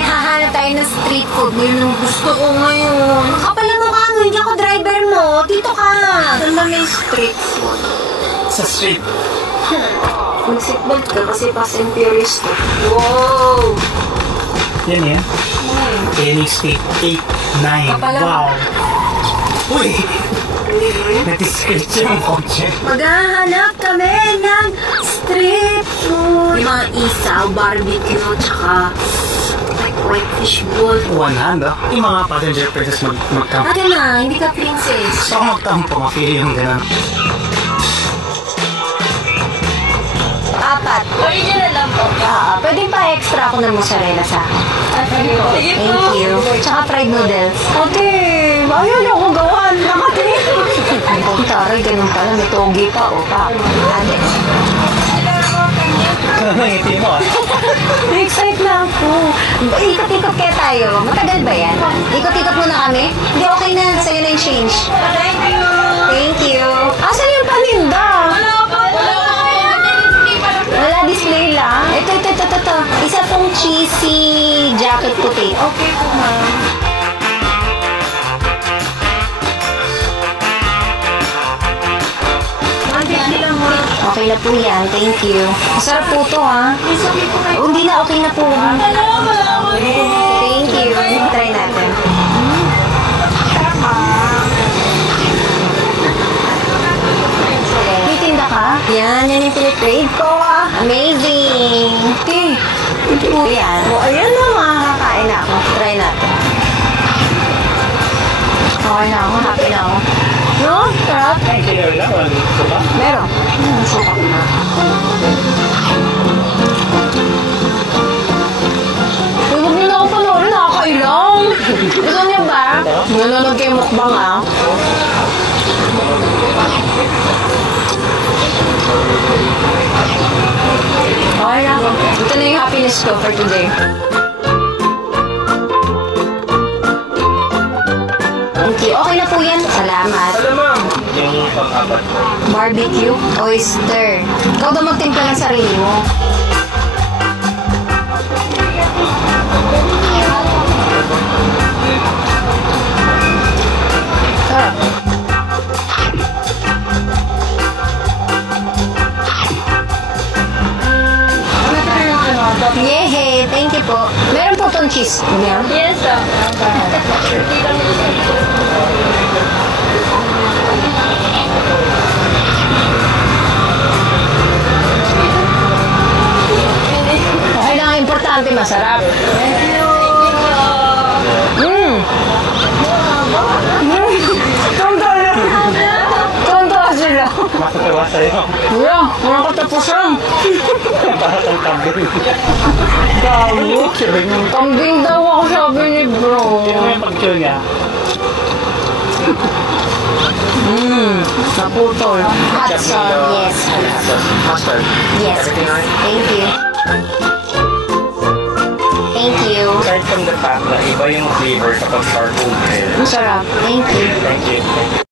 Hahanap tayo ng street food. Yun ang gusto ko ngayon. Kapal na mukha mo, hindi ako driver mo. Dito ka. Saan ba may street food? Sa street. Mag-seatbelt ka kasi Fast and Furious to. Wow! Yan yan. Any street. 8, 9. Wow. Uy! Natiscrit siya ang kotse. Maghahanap kami ng street food. Yung mga isaw, barbecue, tsaka like whitefish ball. One hand, ah. Yung mga passenger princess magtampo. Ate na, hindi ka princess. Gusto ko magtampo, ma-feel yung gano'n. 4. Original lang po. Pwede pa extra ako ng mozzarella sa akin. Sige po. Thank you. Tsaka fried noodles. Ate, ayaw ako gawan. Nakati. Ang taray, ganun pala. May togi pa o pa. Ate. Kaya nangiti mo, ah. Excited na ako. Ikot-ikot kaya tayo. Matagal ba yan? Ikot-ikot muna kami? Hindi, okay na. Sa'yo na yung change. Thank you. Thank you. Asan yung paninda? Wala, display lang. Ito. Isa pong cheesy jacket potato. Okay po, ma'am. Okay na po yan. Thank you. Masarap po ito, ha? Oh, hindi na. Okay na po. Thank you. Try natin. Titinda ka? Yan yung pinitrade ko. Amazing. Ito po yan. Ayan na, makakakain na ako. Try natin. Okay na ako. Happy na ako. No? Sarap? Meron. Suka ko na. Huwag nyo na ako panoorin. Nakakailang. Gusto niyo ba? Nanonood kayo mukbang, ah. Okay na. Ito na yung happiness ko for today. Okay, okay na po yan. Salamat. Yung pang-apat. Barbecue, oyster. Ikaw ba magtimpla ng sarili mo? Sarap. Yehey! Thank you po. Meron po itong cheese. Meron? Yes, sir. Okay lang, importante, masarap. Thank you. Tonto sila. Makatawa sa'yo. Yeah, mga katapusan. Para kang kambing. Gago. Kambing daw ako, sabi ni bro. Yung may pag-chill niya. Naputol. Hot sauce, yes. Mustard. Yes. Everything right? Thank you. Thank you. Aside from the fact na iba yung flavor kapag charcoal grill. Masarap. Thank you. Thank you.